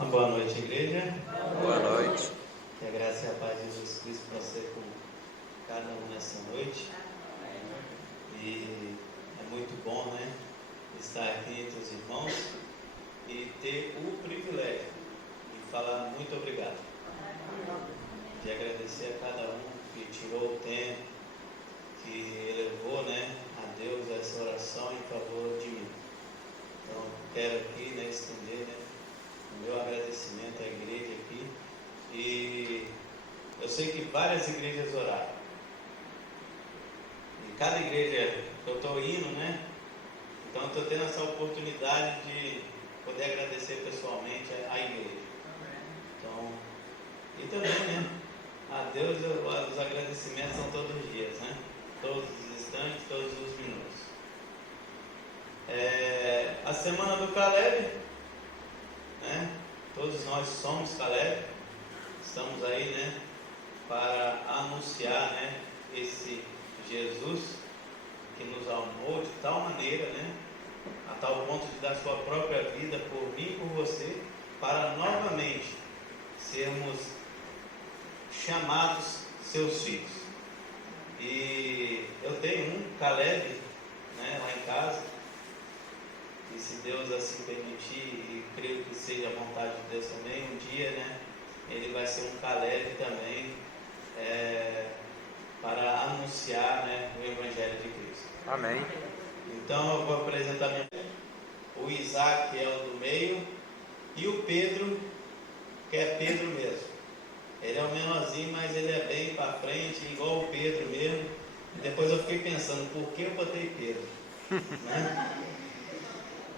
Uma boa noite, igreja. Boa noite. Que a graça e a paz de Jesus Cristo possa ser com cada um nessa noite. E é muito bom, né, estar aqui entre os irmãos e ter o privilégio de falar muito obrigado. De agradecer a cada um que tirou o tempo, que elevou, né, a Deus essa oração em favor de mim. Então, quero aqui, né, estender, né, o meu agradecimento à igreja aqui. E eu sei que várias igrejas oraram. E cada igreja que eu estou indo, né? Então eu estou tendo essa oportunidade de poder agradecer pessoalmente à igreja. Então, e também, né? A Deus os agradecimentos são todos os dias, né? Todos os instantes, todos os minutos. A semana do Caleb, né? Todos nós somos Caleb. Estamos aí, né, para anunciar, né, esse Jesus que nos amou de tal maneira, né, a tal ponto de dar sua própria vida por mim e por você, para novamente sermos chamados seus filhos. E eu tenho um Caleb, né, lá em casa, e se Deus assim permitir, e creio que seja a vontade de Deus também, um dia, né, ele vai ser um Caleb também, para anunciar, né, o Evangelho de Cristo. Amém. Então eu vou apresentar o Isaac, que é o do meio, e o Pedro, que é Pedro mesmo. Ele é o menorzinho, mas ele é bem para frente, igual o Pedro mesmo. E depois eu fiquei pensando, por que eu botei Pedro? Né?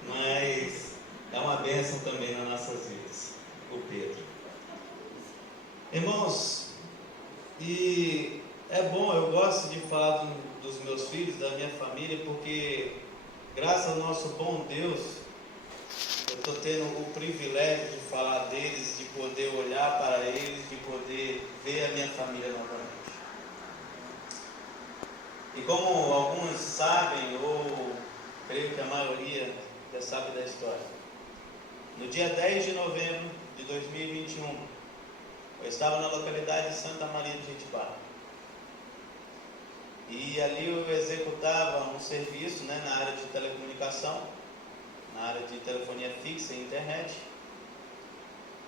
Mas é uma bênção também nas nossas vidas, o Pedro. Irmãos, e é bom, eu gosto de falar dos meus filhos, da minha família, porque graças ao nosso bom Deus, eu estou tendo o privilégio de falar deles, de poder olhar para eles, de poder ver a minha família novamente. E como alguns sabem, ou creio que a maioria já sabe da história, no dia 10 de novembro de 2021, eu estava na localidade de Santa Maria de Jetibá. E ali eu executava um serviço, né, na área de telecomunicação, na área de telefonia fixa e internet.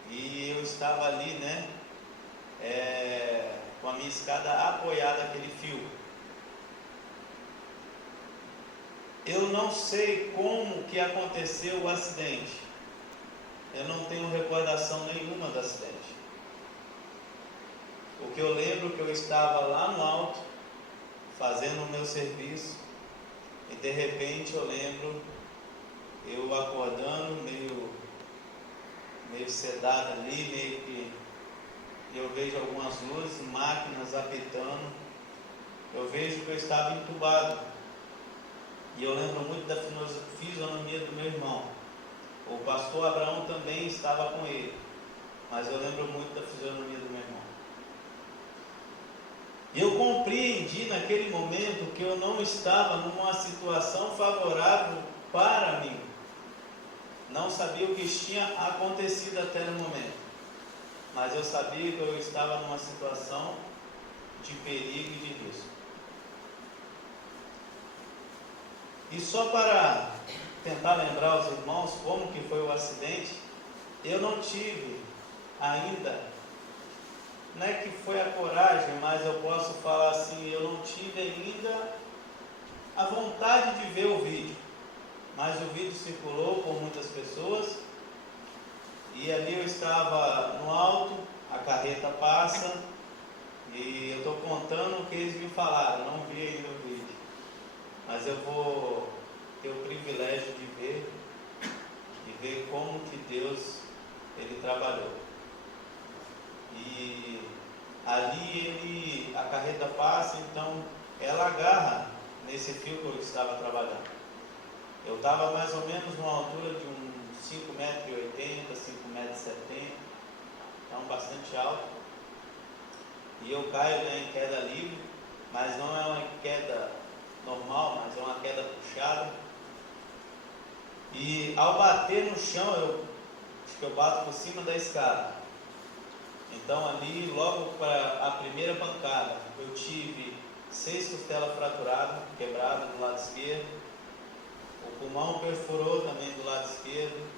E eu estava ali, né, com a minha escada apoiada naquele fio. Eu não sei como que aconteceu o acidente. Eu não tenho recordação nenhuma do acidente. O que eu lembro é que eu estava lá no alto, fazendo o meu serviço, e de repente eu lembro eu acordando meio sedado ali, meio que eu vejo algumas luzes, máquinas apitando, eu vejo que eu estava entubado, e eu lembro muito da fisionomia do meu irmão. O pastor Abraão também estava com ele, mas eu lembro muito da fisionomia do meu irmão. Eu compreendi naquele momento que eu não estava numa situação favorável para mim. Não sabia o que tinha acontecido até no momento, mas eu sabia que eu estava numa situação de perigo e de risco. E só para tentar lembrar os irmãos como que foi o acidente, eu não tive ainda, não é que foi a coragem, mas eu posso falar assim, eu não tive ainda a vontade de ver o vídeo, mas o vídeo circulou por muitas pessoas, e ali eu estava no alto, a carreta passa, e eu estou contando o que eles me falaram, não vi ainda o vídeo, mas eu vou ter o privilégio de ver como que Deus, Ele trabalhou. E ali a carreta passa, então ela agarra nesse fio que eu estava trabalhando. Eu estava mais ou menos numa altura de uns 5,80 m, 5,70 m, então bastante alto. E eu caio, né, em queda livre, mas não é uma queda normal, mas é uma queda puxada. E ao bater no chão, eu acho que eu bato por cima da escada. Então ali, logo para a primeira pancada, eu tive 6 costelas fraturadas, quebradas do lado esquerdo. O pulmão perfurou também do lado esquerdo.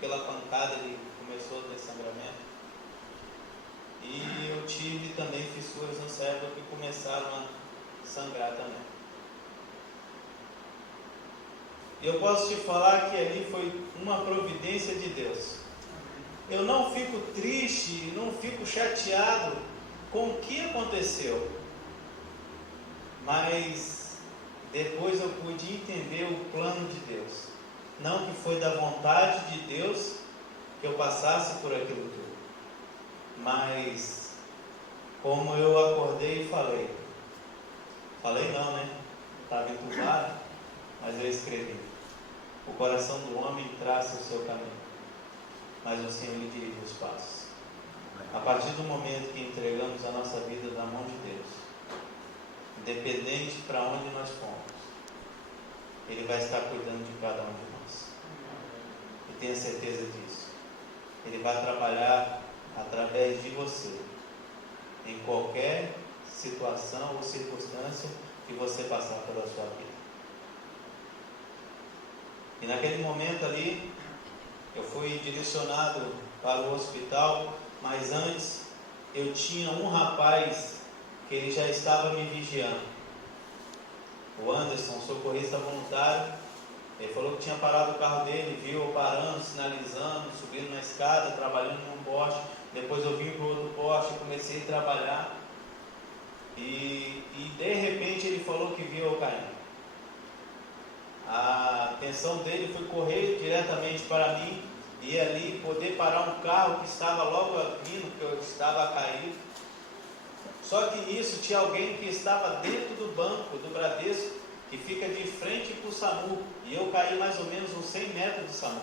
Pela pancada ele começou a ter sangramento. E eu tive também fissuras no cérebro que começaram a sangrar também. E eu posso te falar que ali foi uma providência de Deus. Eu não fico triste, não fico chateado com o que aconteceu. Mas depois eu pude entender o plano de Deus. Não que foi da vontade de Deus que eu passasse por aquilo tudo. Mas como eu acordei e falei. Falei não, né? Estava entubado, mas eu escrevi. O coração do homem traça o seu caminho, mas o Senhor lhe dirige os passos. A partir do momento que entregamos a nossa vida na mão de Deus, independente para onde nós fomos, Ele vai estar cuidando de cada um de nós. E tenha certeza disso. Ele vai trabalhar através de você, em qualquer situação ou circunstância que você passar pela sua vida. E naquele momento ali, eu fui direcionado para o hospital, mas antes eu tinha um rapaz que ele já estava me vigiando. O Anderson, socorrista voluntário, ele falou que tinha parado o carro dele, viu eu parando, sinalizando, subindo na escada, trabalhando em um poste. Depois eu vim para o outro poste, comecei a trabalhar e de repente ele falou que viu eu caindo. A atenção dele foi correr diretamente para mim e ali poder parar um carro que estava logo vindo, que eu estava a cair. Só que nisso tinha alguém que estava dentro do banco do Bradesco, que fica de frente para o SAMU, e eu caí mais ou menos uns 100 metros do SAMU.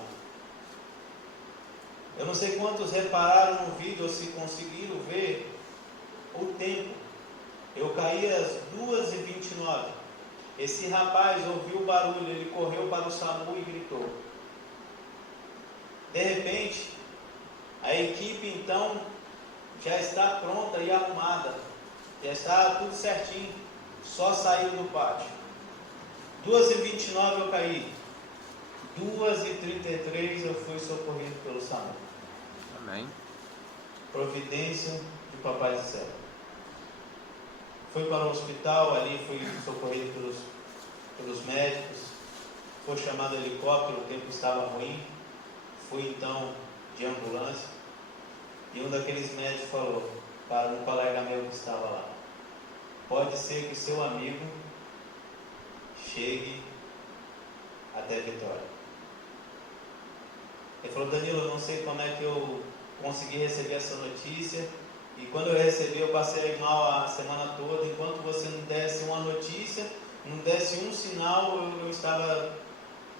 Eu não sei quantos repararam no vídeo ou se conseguiram ver o tempo. Eu caí às 2h29. Esse rapaz ouviu o barulho, ele correu para o SAMU e gritou. De repente, a equipe então já está pronta e arrumada, já está tudo certinho, só saiu do pátio. 2h29 eu caí, 2h33 eu fui socorrido pelo SAMU. Amém. Providência de Papai do Céu. Fui para o hospital, ali fui socorrido pelos médicos, foi chamado helicóptero, o tempo estava ruim, fui então de ambulância, e um daqueles médicos falou para um colega meu que estava lá: pode ser que o seu amigo chegue até Vitória. Ele falou: Danilo, eu não sei como é que eu consegui receber essa notícia, e quando eu recebi eu passei mal a semana toda. Enquanto você não desse uma notícia, não desse um sinal, eu estava...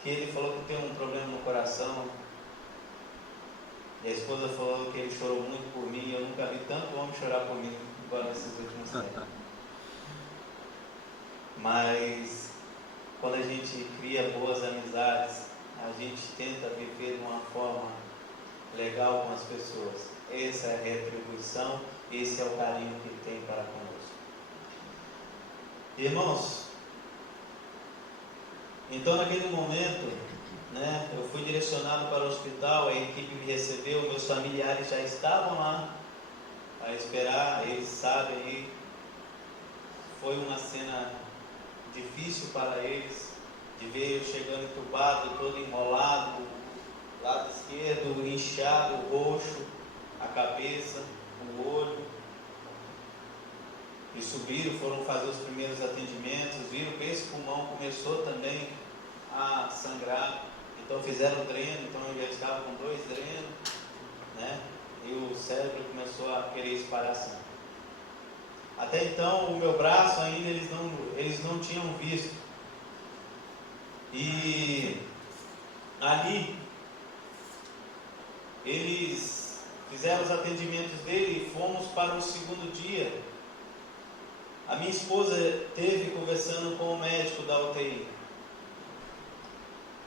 que ele falou que tem um problema no coração, e a esposa falou que ele chorou muito por mim, e eu nunca vi tanto homem chorar por mim igual nesses últimos tempos. Mas quando a gente cria boas amizades, a gente tenta viver de uma forma legal com as pessoas. Essa é a retribuição, esse é o carinho que ele tem para conosco. Irmãos, então naquele momento, eu fui direcionado para o hospital, a equipe me recebeu, meus familiares já estavam lá a esperar, eles sabem, e foi uma cena difícil para eles, de ver eu chegando entubado, todo enrolado, lado esquerdo inchado, roxo, a cabeça, o olho. E subiram, foram fazer os primeiros atendimentos, viram que esse pulmão começou também a sangrar, então fizeram dreno, então eu já estava com 2 drenos, e o cérebro começou a querer espalhar sangue. Até então o meu braço ainda eles não tinham visto. E ali eles fizeram os atendimentos dele e fomos para o segundo dia. A minha esposa teve conversando com o médico da UTI.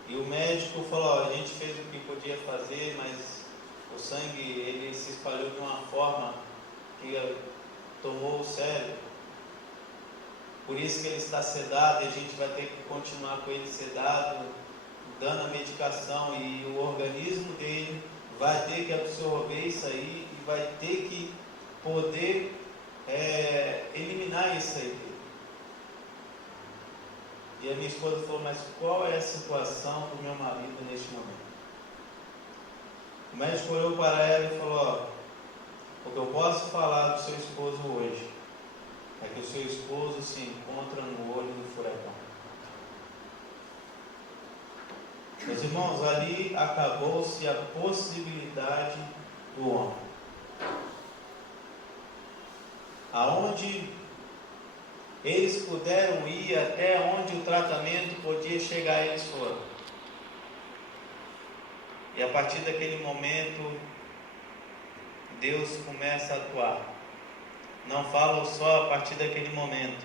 E E o médico falou, a gente fez o que podia fazer, mas o sangue ele se espalhou de uma forma que tomou o cérebro. Por isso que ele está sedado e a gente vai ter que continuar com ele sedado, dando a medicação, e o organismo dele vai ter que absorver isso aí e vai ter que poder eliminar isso aí. E a minha esposa falou, mas qual é a situação do meu marido neste momento? O médico olhou para ela e falou, o que eu posso falar do seu esposo hoje é que o seu esposo se encontra no olho do furacão. Meus irmãos, ali acabou-se a possibilidade do homem. Aonde eles puderam ir, até onde o tratamento podia chegar, eles foram. E a partir daquele momento, Deus começa a atuar. Não falo só a partir daquele momento.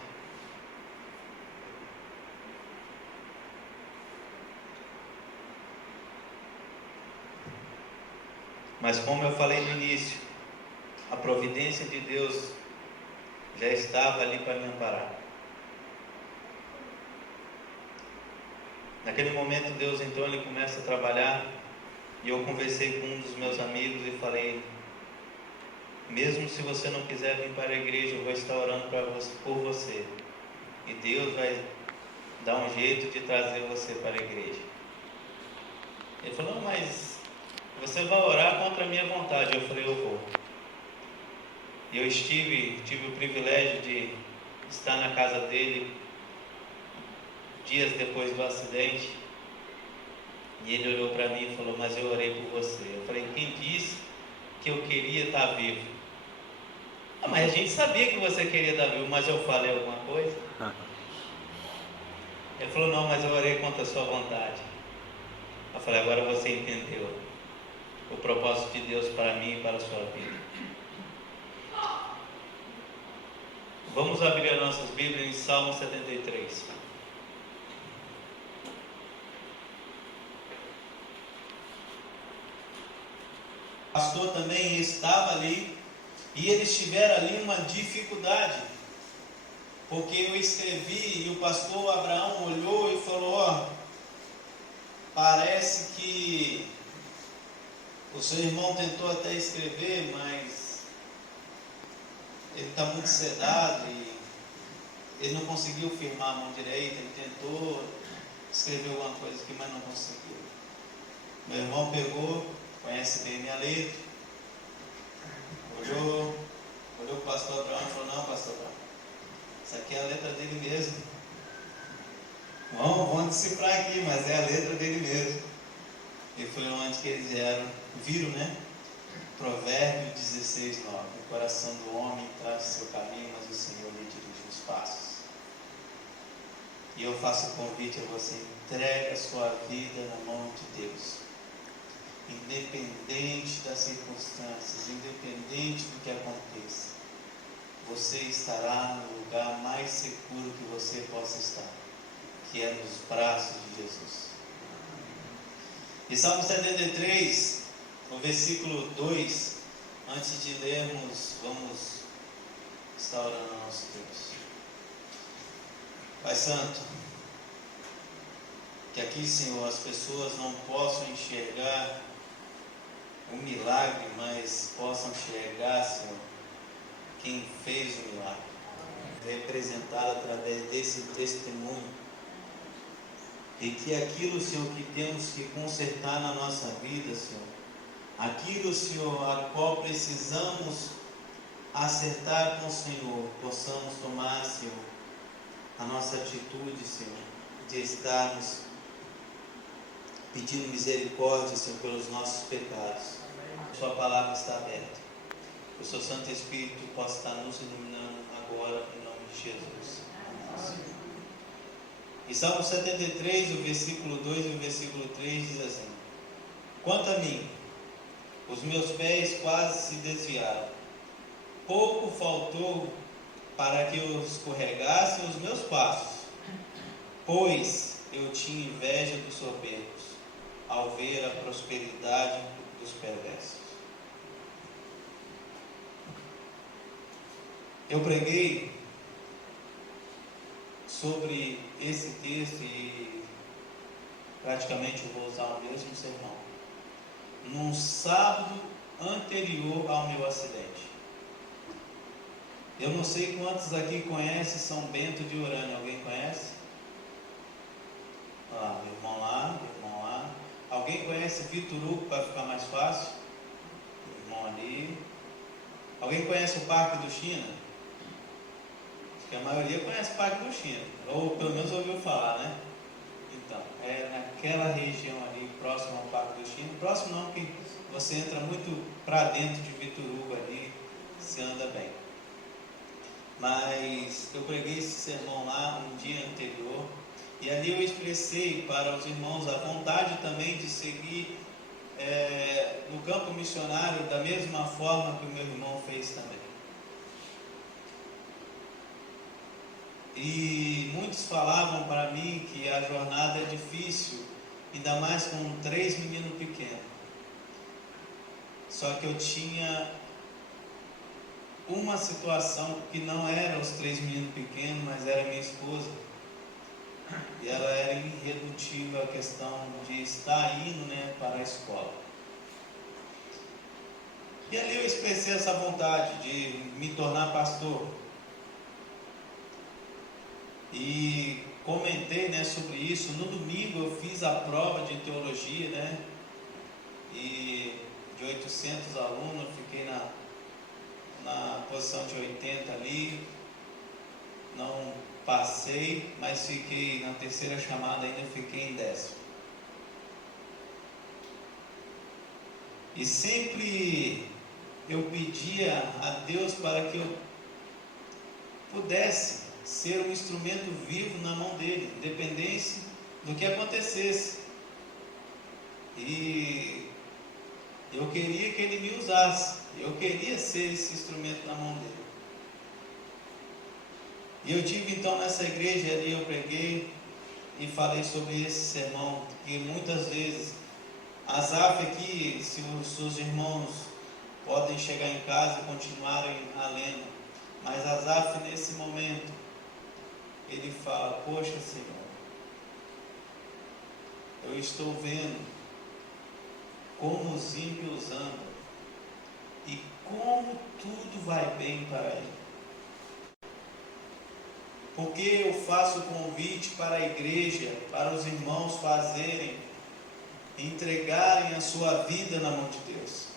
Mas como eu falei no início, a providência de Deus já estava ali para me amparar. Naquele momento Deus então ele começa a trabalhar, e eu conversei com um dos meus amigos e falei, mesmo se você não quiser vir para a igreja, eu vou estar orando por você, e Deus vai dar um jeito de trazer você para a igreja. Ele falou, não, mas você vai orar contra a minha vontade. Eu falei, eu vou. E eu tive o privilégio de estar na casa dele dias depois do acidente, e ele olhou para mim e falou, mas eu orei por você. Eu falei, quem disse que eu queria estar vivo? Ah, mas a gente sabia que você queria estar vivo, mas eu falei alguma coisa? Ele falou, não, mas eu orei contra a sua vontade. Eu falei, agora você entendeu o propósito de Deus para mim e para a sua vida. Vamos abrir as nossas Bíblias em Salmo 73. O pastor também estava ali, e eles tiveram ali uma dificuldade, porque eu escrevi e o pastor Abraão olhou e falou, parece que o seu irmão tentou até escrever, mas ele está muito sedado e ele não conseguiu firmar a mão direita. Ele tentou escrever alguma coisa aqui, mas não conseguiu. Meu irmão pegou, conhece bem minha letra, olhou para o pastor Abraão e falou, não, pastor Abraão, isso aqui é a letra dele mesmo. Vamos decifrar aqui, mas é a letra dele mesmo. E foi onde que eles viram, né? Provérbio 16, 9. O coração do homem traz o seu caminho, mas o Senhor lhe dirige os passos. E eu faço o convite a você, entregue a sua vida na mão de Deus. Independente das circunstâncias, independente do que aconteça, você estará no lugar mais seguro que você possa estar, que é nos braços de Jesus. E Salmo 73, no versículo 2, antes de lermos, vamos estar orando ao nosso Deus. Pai Santo, que aqui, Senhor, as pessoas não possam enxergar um milagre, mas possam enxergar, Senhor, quem fez o milagre, representado através desse testemunho. E que aquilo, Senhor, que temos que consertar na nossa vida, Senhor, aquilo, Senhor, a qual precisamos acertar com o Senhor, possamos tomar, Senhor, a nossa atitude, Senhor, de estarmos pedindo misericórdia, Senhor, pelos nossos pecados. Sua palavra está aberta. Que o seu Santo Espírito possa estar nos iluminando agora, em nome de Jesus. Amém. Em Salmo 73, o versículo 2 e o versículo 3 diz assim: quanto a mim, os meus pés quase se desviaram, pouco faltou para que eu escorregasse os meus passos, pois eu tinha inveja dos soberbos, ao ver a prosperidade dos perversos. Eu preguei sobre esse texto e praticamente eu vou usar o mesmo sermão num sábado anterior ao meu acidente. Eu não sei quantos aqui conhecem São Bento de Urânia. Alguém conhece? Ah, meu irmão lá, meu irmão lá. Alguém conhece Vitor Hugo, para ficar mais fácil? Meu irmão ali. Alguém conhece o Parque do China? Acho que a maioria conhece o Parque do China, ou pelo menos ouviu falar, né? Então, é naquela região ali, próximo ao Parque do China. Próximo não, porque você entra muito para dentro de Vitor Hugo ali, se anda bem. Mas eu preguei esse sermão lá um dia anterior, e ali eu expressei para os irmãos a vontade também de seguir no campo missionário da mesma forma que o meu irmão fez também. E muitos falavam para mim que a jornada é difícil, ainda mais com 3 meninos pequenos. Só que eu tinha uma situação que não era os 3 meninos pequenos, mas era minha esposa. E ela era irredutível a questão de estar indo, para a escola. E ali eu expressei essa vontade de me tornar pastor. E comentei, sobre isso. No domingo eu fiz a prova de teologia, e de 800 alunos, eu fiquei na posição de 80 ali. Não passei, mas fiquei na terceira chamada, ainda fiquei em 10º. E sempre eu pedia a Deus para que eu pudesse ser um instrumento vivo na mão dele, independente do que acontecesse. E eu queria que ele me usasse, eu queria ser esse instrumento na mão dele. E eu tive então nessa igreja ali, eu preguei e falei sobre esse sermão, que muitas vezes, Asaf aqui, se os seus irmãos podem chegar em casa e continuarem a lendo, mas Asaf nesse momento, ele fala: poxa Senhor, eu estou vendo como os ímpios andam e como tudo vai bem para ele. Porque eu faço o convite para a igreja, para os irmãos fazerem, entregarem a sua vida na mão de Deus.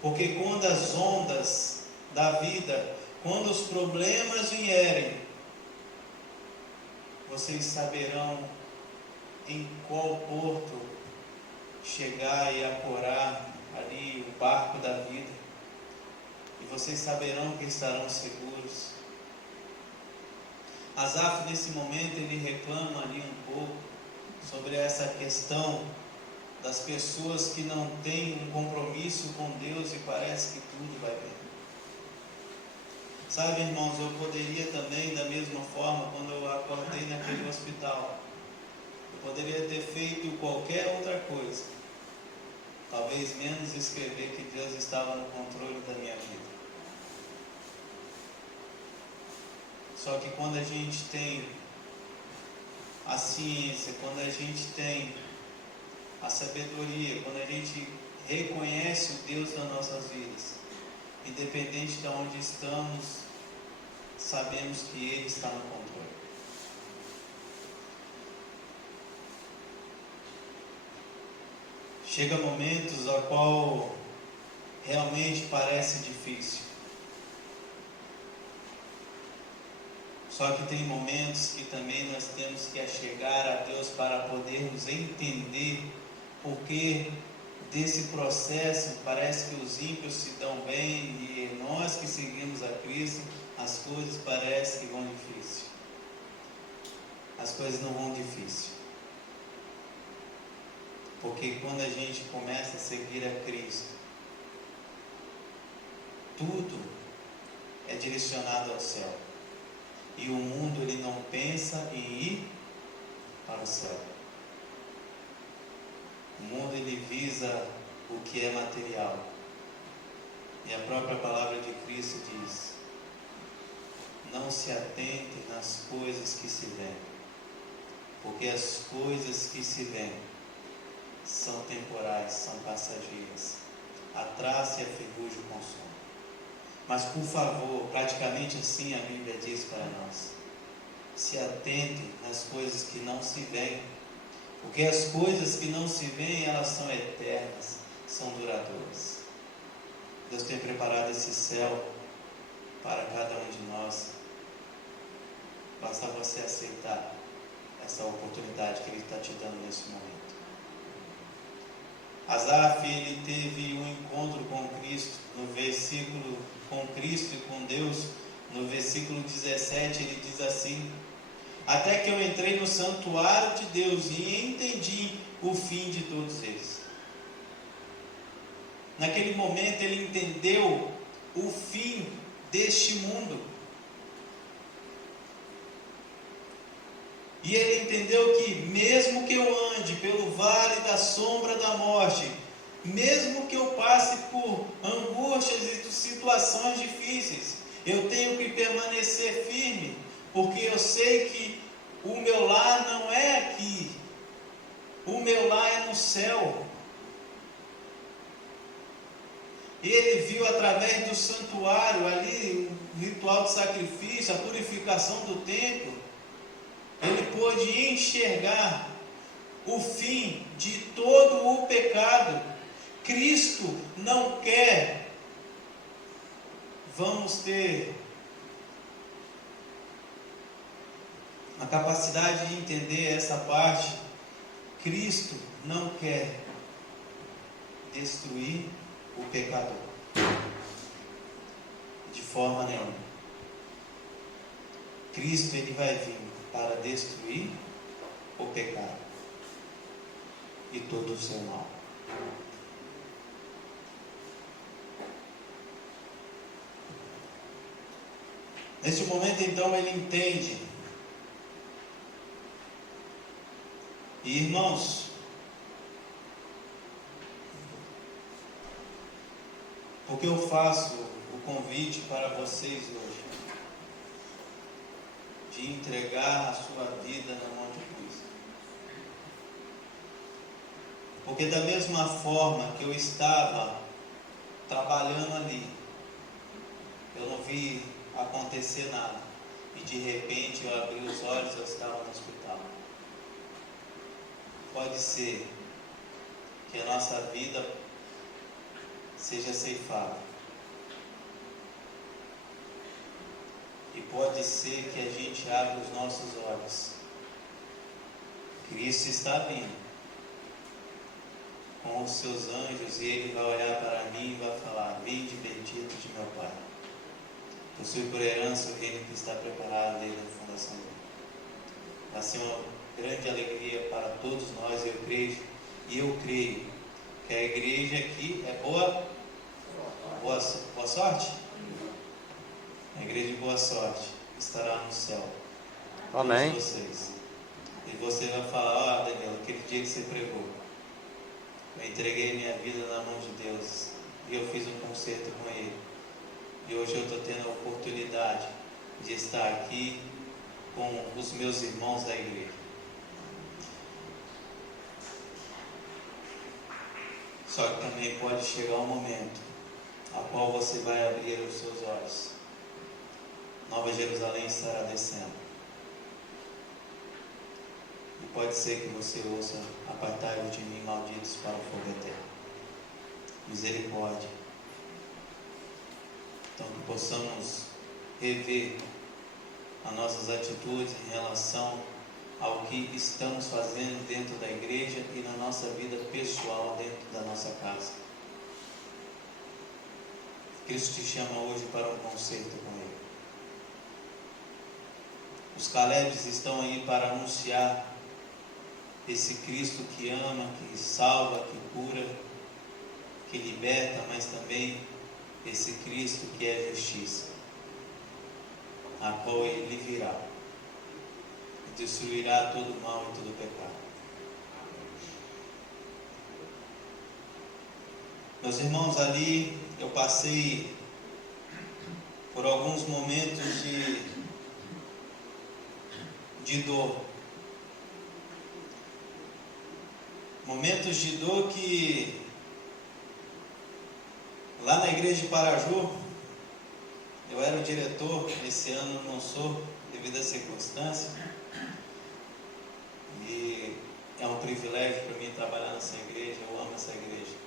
Porque quando as ondas da vida, quando os problemas vierem, vocês saberão em qual porto chegar e ancorar ali o barco da vida. E vocês saberão que estarão seguros. Asaf, nesse momento, ele reclama ali um pouco sobre essa questão das pessoas que não têm um compromisso com Deus e parece que tudo vai bem. Sabe, irmãos, eu poderia também, da mesma forma, quando eu acordei naquele hospital, eu poderia ter feito qualquer outra coisa, talvez menos escrever que Deus estava no controle da minha vida. Só que quando a gente tem a ciência, quando a gente tem a sabedoria, quando a gente reconhece o Deus das nossas vidas, independente de onde estamos, sabemos que Ele está no controle. Chega momentos a qual realmente parece difícil. Só que tem momentos que também nós temos que achegar a Deus para podermos entender porque desse processo parece que os ímpios se dão bem e nós que seguimos a Cristo, as coisas parecem que vão difícil. As coisas não vão difícil. Porque quando a gente começa a seguir a Cristo, tudo é direcionado ao céu. E o mundo ele não pensa em ir para o céu. O mundo ele visa o que é material. E a própria palavra de Cristo diz: não se atentem nas coisas que se veem, porque as coisas que se veem são temporais, são passageiras. A traça e a ferrugem consomem. Mas por favor, praticamente assim a Bíblia diz para nós: se atentem nas coisas que não se veem, porque as coisas que não se veem, elas são eternas, são duradouras. Deus tem preparado esse céu para cada um de nós. Basta você aceitar essa oportunidade que Ele está te dando nesse momento. Asaf, ele teve um encontro com Cristo, com Cristo e com Deus, no versículo 17, ele diz assim: até que eu entrei no santuário de Deus e entendi o fim de todos eles. Naquele momento ele entendeu o fim deste mundo. E ele entendeu que mesmo que eu ande pelo vale da sombra da morte, mesmo que eu passe por angústias e situações difíceis, eu tenho que permanecer firme, porque eu sei que o meu lar não é aqui, o meu lar é no céu. Ele viu através do santuário ali, o ritual de sacrifício, a purificação do templo. Ele pôde enxergar o fim de todo o pecado. Cristo não quer, vamos ter a capacidade de entender essa parte. Cristo não quer destruir o pecador de forma nenhuma. Cristo ele vai vir para destruir o pecado e todo o seu mal. Neste momento, então, ele entende. E, irmãos, porque eu faço o convite para vocês hoje de entregar a sua vida na mão de Cristo. Porque da mesma forma que eu estava trabalhando ali, eu não vi acontecer nada, e de repente eu abri os olhos e eu estava no hospital. Pode ser que a nossa vida seja ceifada, e pode ser que a gente abra os nossos olhos. Cristo está vindo com os seus anjos, e Ele vai olhar para mim e vai falar: vinde bendito de meu Pai, possui por herança o reino que está preparado desde a fundação do mundo. Vai ser uma grande alegria para todos nós, eu creio que a igreja aqui é boa sorte. A igreja de boa sorte estará no céu. Amém. Todos vocês. E você vai falar: Daniel, aquele dia que você pregou, eu entreguei minha vida na mão de Deus e eu fiz um concerto com Ele. E hoje eu estou tendo a oportunidade de estar aqui com os meus irmãos da igreja. Só que também pode chegar um momento a qual você vai abrir os seus olhos. Nova Jerusalém estará descendo. E pode ser que você ouça: apartai-vos de mim, malditos, para o fogo eterno. Misericórdia. Então que possamos rever as nossas atitudes em relação ao que estamos fazendo dentro da igreja e na nossa vida pessoal dentro da nossa casa. Cristo te chama hoje para um concerto com Ele. Os Calebs estão aí para anunciar esse Cristo que ama, que salva, que cura, que liberta, mas também esse Cristo que é justiça, a qual Ele virá. e destruirá todo o mal e todo o pecado. Meus irmãos, ali eu passei por alguns momentos de dor. Momentos de dor que lá na igreja de Paraju, eu era o diretor, esse ano não sou, devido à circunstância. E é um privilégio para mim trabalhar nessa igreja, eu amo essa igreja.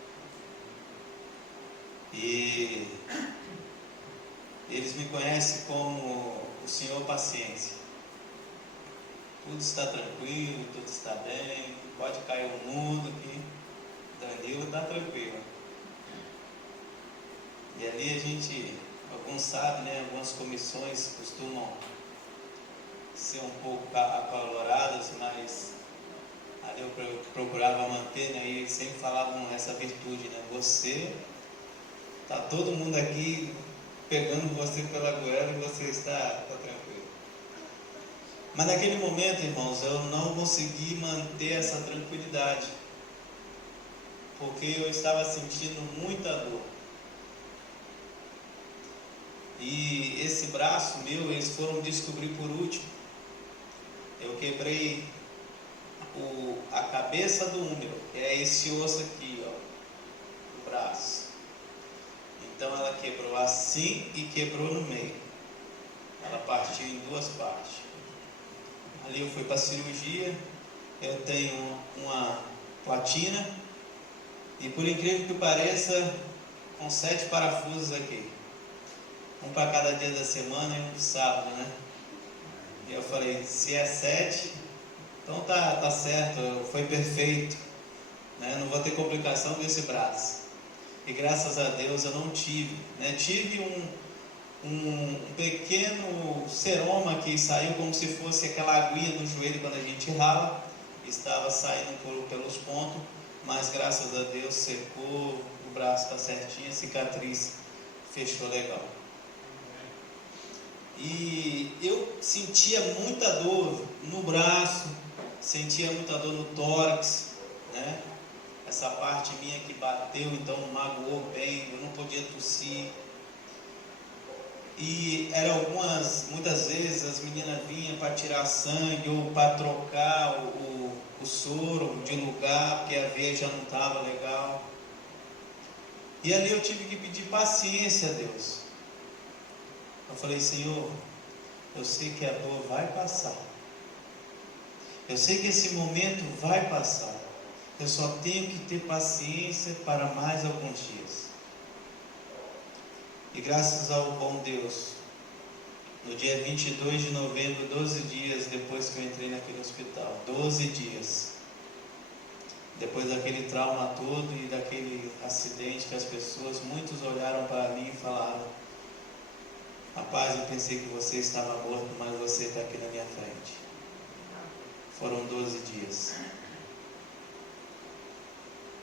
E eles me conhecem como o Senhor Paciência. Tudo está tranquilo, tudo está bem, pode cair o mundo aqui, Danilo está tranquilo. E ali a gente, alguns sabem, né, algumas comissões costumam ser um pouco acaloradas, mas ali eu procurava manter, né, e sempre falavam essa virtude, né, você, está todo mundo aqui pegando você pela goela e você está tranquilo. Mas naquele momento, irmãos, eu não consegui manter essa tranquilidade, porque eu estava sentindo muita dor. E esse braço meu, eles foram descobrir por último. Eu quebrei a cabeça do húmero, que é esse osso aqui, ó, o braço. Então ela quebrou assim e quebrou no meio. Ela partiu em duas partes. Ali eu fui para a cirurgia, eu tenho uma platina e, por incrível que pareça, com 7 parafusos aqui. Um para cada dia da semana e um para o sábado, né? E eu falei, se é 7, então tá certo, foi perfeito, né? Não vou ter complicação com esse braço. E graças a Deus eu não tive, né? Tive um pequeno seroma que saiu como se fosse aquela aguinha no joelho quando a gente rala, estava saindo pelos pontos, mas graças a Deus secou, o braço está certinho, a cicatriz fechou legal. E eu sentia muita dor no braço, sentia muita dor no tórax, né? Essa parte minha que bateu, então magoou bem, eu não podia tossir. E muitas vezes as meninas vinham para tirar sangue ou para trocar o soro de lugar, porque a veia já não estava legal. E ali eu tive que pedir paciência a Deus. Eu falei, Senhor, eu sei que a dor vai passar. Eu sei que esse momento vai passar. Eu só tenho que ter paciência para mais alguns dias. E graças ao bom Deus, no dia 22 de novembro, 12 dias depois que eu entrei naquele hospital, 12 dias, depois daquele trauma todo e daquele acidente que as pessoas, muitos olharam para mim e falaram, rapaz, eu pensei que você estava morto, mas você está aqui na minha frente. Foram 12 dias.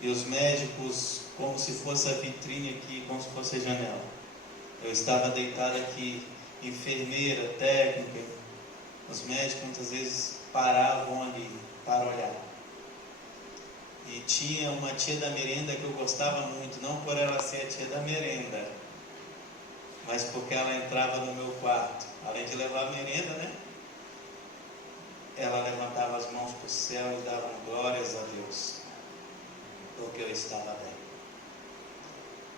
E os médicos, como se fosse a vitrine aqui, como se fosse a janela. Eu estava deitado aqui, enfermeira, técnica. Os médicos muitas vezes paravam ali para olhar. E tinha uma tia da merenda que eu gostava muito, não por ela ser a tia da merenda, mas porque ela entrava no meu quarto. Além de levar a merenda, né? Ela levantava as mãos para o céu e dava glórias a Deus, porque eu estava bem.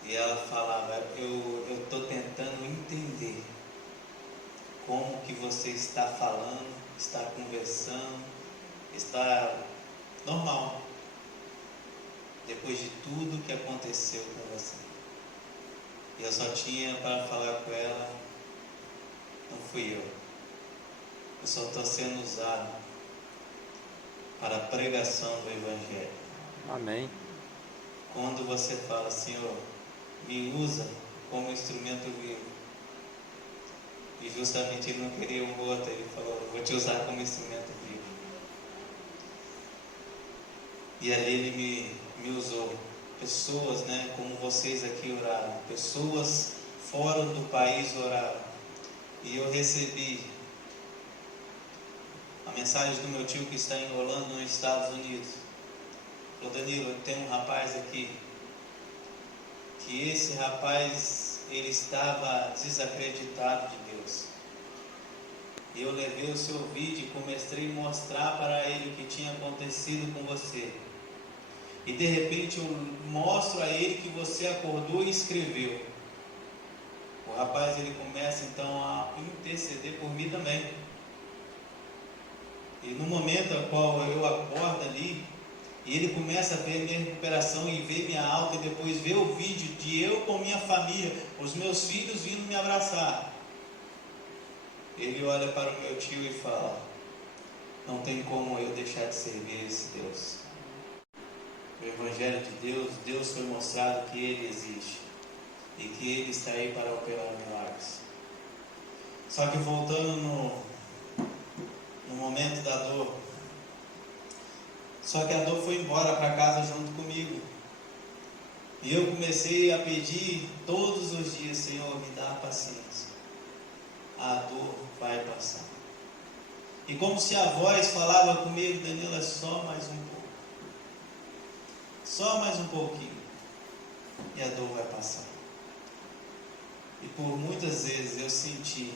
E ela falava, eu estou tentando entender como que você está falando, está conversando, está normal, depois de tudo que aconteceu com você. E eu só tinha para falar com ela, não fui eu só estou sendo usado para a pregação do Evangelho. Amém. Quando você fala, Senhor, me usa como instrumento vivo. E justamente ele não queria um outro, ele falou, vou te usar como instrumento vivo. E ali ele me usou. Pessoas, né, como vocês aqui oraram, pessoas fora do país oraram. E eu recebi a mensagem do meu tio que está em Orlando, nos Estados Unidos. Falou: Danilo, tem um rapaz aqui, que esse rapaz, ele estava desacreditado de Deus. E eu levei o seu vídeo e comecei a mostrar para ele o que tinha acontecido com você. E de repente eu mostro a ele que você acordou e escreveu. O rapaz, ele começa então a interceder por mim também. E no momento ao qual eu acordo ali, e ele começa a ver minha recuperação e ver minha alta, e depois ver o vídeo de eu com minha família, os meus filhos vindo me abraçar. Ele olha para o meu tio e fala: não tem como eu deixar de servir esse Deus. O Evangelho de Deus, Deus foi mostrado que Ele existe e que Ele está aí para operar milagres. Só que voltando no momento da dor, só que a dor foi embora para casa junto comigo. E eu comecei a pedir todos os dias: Senhor, me dá paciência, a dor vai passar. E como se a voz falava comigo: Danilo, é só mais um pouco, só mais um pouquinho, e a dor vai passar. E por muitas vezes eu senti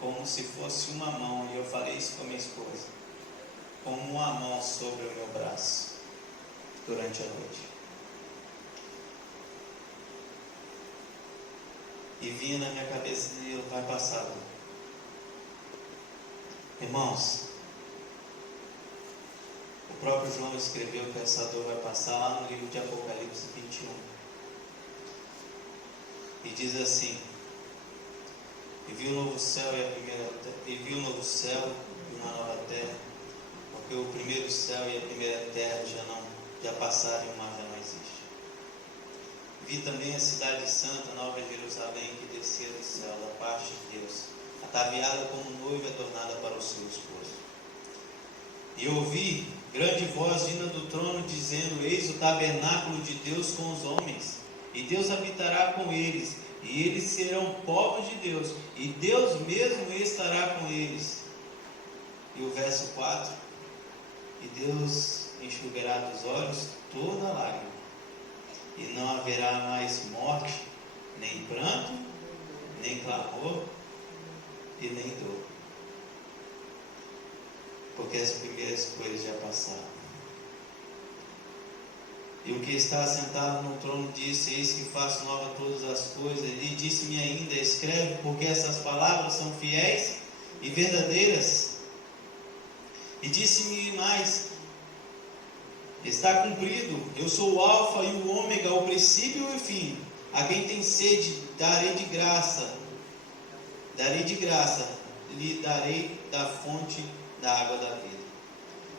como se fosse uma mão, e eu falei isso com a minha esposa, como uma mão sobre o meu braço durante a noite. E vinha na minha cabeça: Deus, vai passar. Irmãos, o próprio João escreveu que essa dor vai passar lá no livro de Apocalipse 21. E diz assim: e viu o novo céu e uma nova terra, porque o primeiro céu e a primeira terra já passaram e o mar já não existe. Vi também a cidade santa, Nova Jerusalém, que descia do céu, da parte de Deus, ataviada como noiva adornada para o seu esposo. E ouvi grande voz vinda do trono, dizendo: eis o tabernáculo de Deus com os homens, e Deus habitará com eles, e eles serão povos de Deus, e Deus mesmo estará com eles. E o verso 4: e Deus enxugará dos olhos toda lágrima, e não haverá mais morte, nem pranto, nem clamor, e nem dor, porque as primeiras coisas já passaram. E o que está sentado no trono disse: eis que faço nova todas as coisas. E disse-me ainda: escreve, porque essas palavras são fiéis e verdadeiras. E disse-me mais: está cumprido. Eu sou o alfa e o ômega, o princípio e o fim. A quem tem sede darei de graça, lhe darei da fonte da água da vida.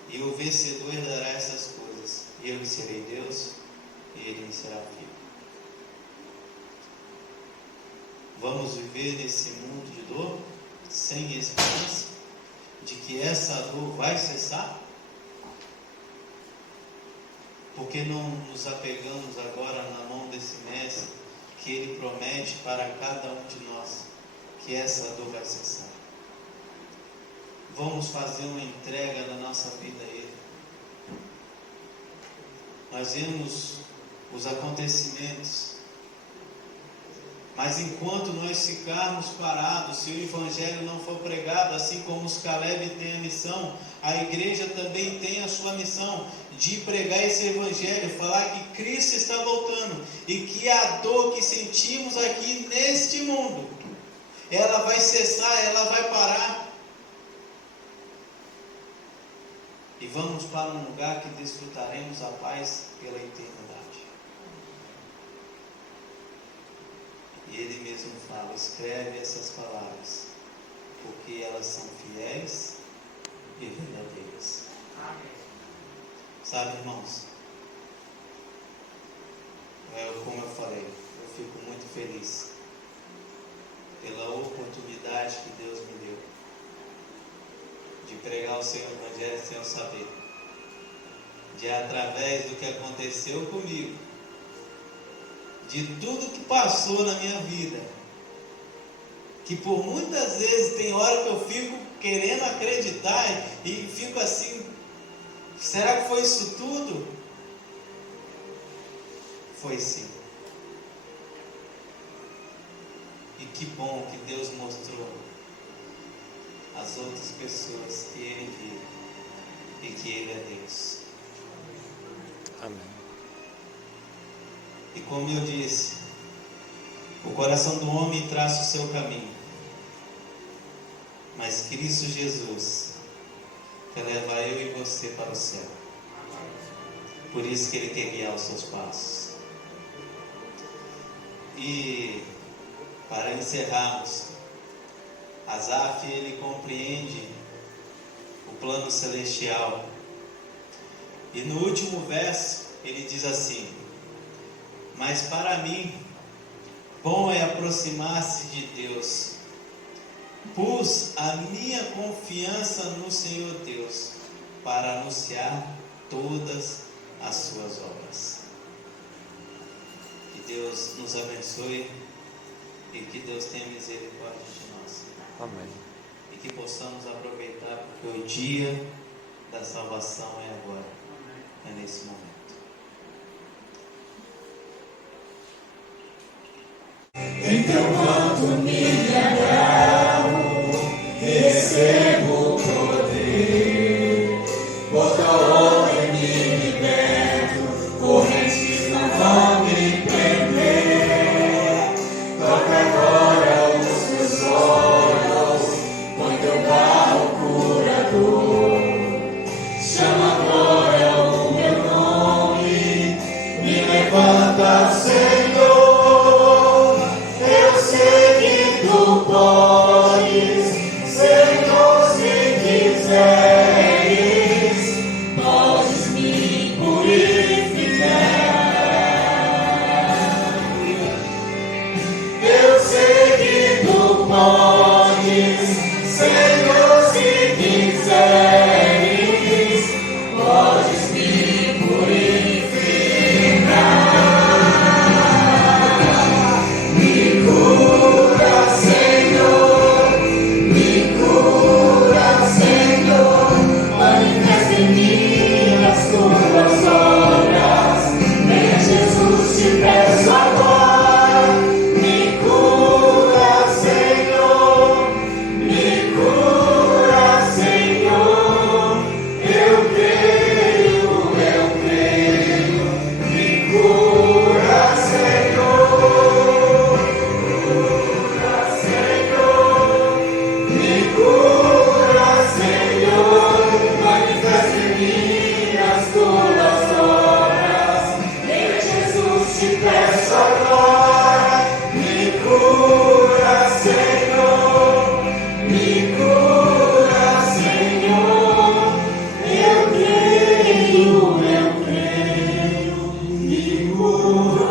E o vencedor herdará essas coisas, e eu lhe serei Deus, e ele me será filho. Vamos viver nesse mundo de dor, sem esperança de que essa dor vai cessar? Porque não nos apegamos agora na mão desse mestre, que ele promete para cada um de nós que essa dor vai cessar? Vamos fazer uma entrega da nossa vida a Ele. Nós vemos os acontecimentos, mas enquanto nós ficarmos parados, se o Evangelho não for pregado, assim como os Caleb têm a missão, a igreja também tem a sua missão de pregar esse Evangelho, falar que Cristo está voltando e que a dor que sentimos aqui neste mundo, ela vai cessar, ela vai parar. E vamos para um lugar que desfrutaremos a paz pela eternidade. E ele mesmo fala: escreve essas palavras, porque elas são fiéis e verdadeiras. Amém. Sabe, irmãos, como eu falei, eu fico muito feliz pela oportunidade que Deus me deu de pregar o seu Evangelho sem eu saber, de através do que aconteceu comigo, de tudo que passou na minha vida, que por muitas vezes tem hora que eu fico querendo acreditar e fico assim, será que foi isso tudo? Foi sim. E que bom que Deus mostrou às outras pessoas que Ele vive e que Ele é Deus. Amém. E como eu disse, o coração do homem traça o seu caminho, mas Cristo Jesus quer levar eu e você para o céu. Por isso que Ele quer guiar os seus passos. E para encerrarmos, Asaf, ele compreende o plano celestial. E no último verso ele diz assim: mas para mim, bom é aproximar-se de Deus. Pus a minha confiança no Senhor Deus para anunciar todas as suas obras. Que Deus nos abençoe e que Deus tenha misericórdia de nós. Amém. E que possamos aproveitar, porque o dia da salvação é agora, é nesse momento. Em teu manto me agarro, recebo o poder, por tua ordem me liberto, correntes não vão me prender. Toca agora os teus olhos, põe teu barro curador, chama agora o meu nome, me levanta, Senhor. Tu podes, Senhor, se quiseres, podes me purificar. Eu sei que tu podes, Senhor, se quiseres, podes me purificar. Me cura, Senhor, manifesta em mim as tuas obras. Venha, Jesus, te peço agora. Me cura, Senhor, eu creio. Me cura, Senhor, me cura, Senhor, manifesta em mim as tuas obras. Venha, Jesus, te peço agora. Me cura, Senhor, eu creio, me cura,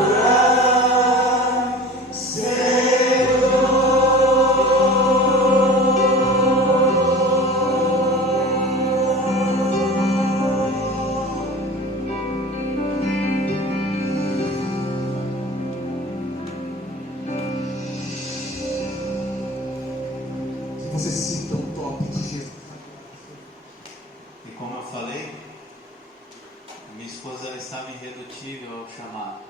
Senhor. Que você sinta o toque de Jesus. E como eu falei, minha esposa ela estava irredutível ao chamado.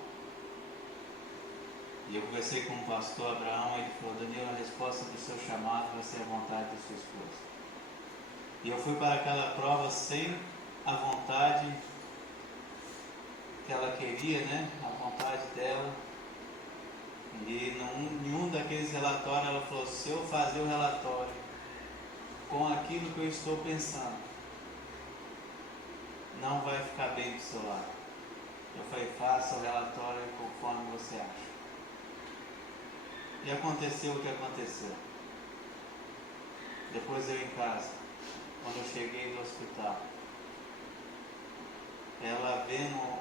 E eu conversei com o pastor Abraão e ele falou: Daniel, a resposta do seu chamado vai ser a vontade da sua esposa. E eu fui para aquela prova sem a vontade que ela queria, né? A vontade dela. E em um daqueles relatórios ela falou: se eu fazer o relatório com aquilo que eu estou pensando, não vai ficar bem do seu lado. Eu falei: faça o relatório conforme você acha. E aconteceu o que aconteceu. Depois eu em casa, quando eu cheguei do hospital, ela vendo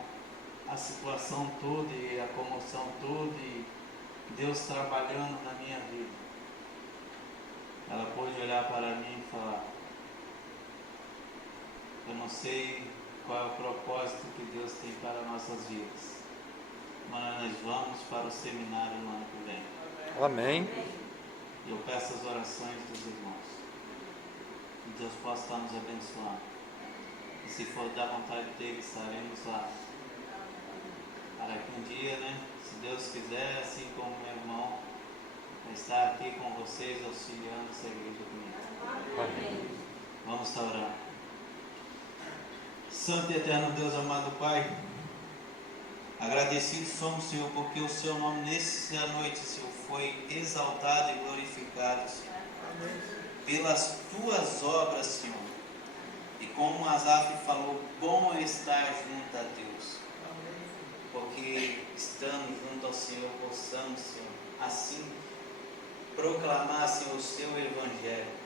a situação toda e a comoção toda e Deus trabalhando na minha vida, ela pôde olhar para mim e falar: eu não sei qual é o propósito que Deus tem para nossas vidas, mas nós vamos para o seminário no ano que vem. Amém. E eu peço as orações dos irmãos. E Deus possa estar nos abençoando. E se for da vontade dele, estaremos lá. Para que um dia, né, se Deus quiser, assim como meu irmão, vai estar aqui com vocês, auxiliando essa igreja comigo. Amém. Vamos estar orando. Santo e eterno Deus, amado Pai, agradecidos somos, Senhor, porque o Seu nome nessa noite, Senhor, foi exaltado e glorificado, Senhor, pelas Tuas obras, Senhor. E como Asaf falou, bom é estar junto a Deus, porque estando junto ao Senhor, possamos, Senhor, assim proclamar, Senhor, o Seu Evangelho.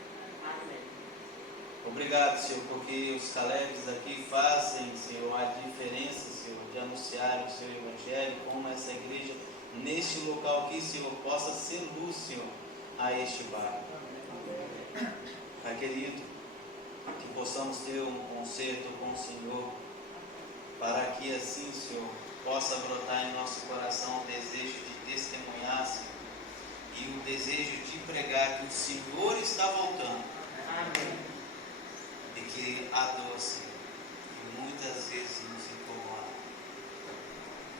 Obrigado, Senhor, porque os Calebs aqui fazem, Senhor, a diferença, Senhor, de anunciar o Seu Evangelho, como essa igreja, neste local aqui, Senhor, possa ser luz, Senhor, a este bairro. Pai querido, que possamos ter um concerto com o Senhor, para que assim, Senhor, possa brotar em nosso coração o desejo de testemunhar, Senhor, e o desejo de pregar que o Senhor está voltando. Amém. E que a dor, Senhor, que muitas vezes nos incomoda,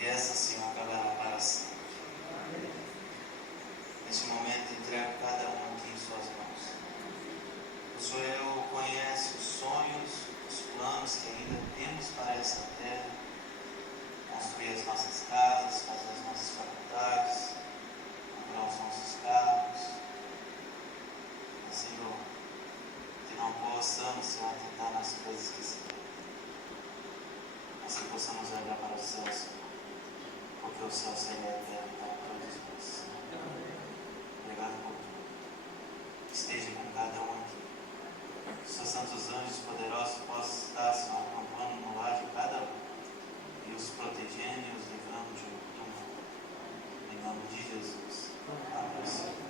essa, Senhor, acabará para sempre. Neste momento, entrego cada um aqui em Suas mãos. O Senhor conhece os sonhos, os planos que ainda temos para essa terra, construir as nossas casas, fazer as nossas faculdades, comprar os nossos carros. Mas, Senhor, que não possamos, Senhor, atentar nas coisas que se querem, mas que possamos olhar para o céu, Senhor, porque o céu seria eterno para todos nós. Obrigado por tudo. Esteja com cada um aqui. Que seus santos anjos poderosos possam estar, Senhor, acampando no lar de cada um e os protegendo e os livrando de todo mundo. Em nome de Jesus. Amém.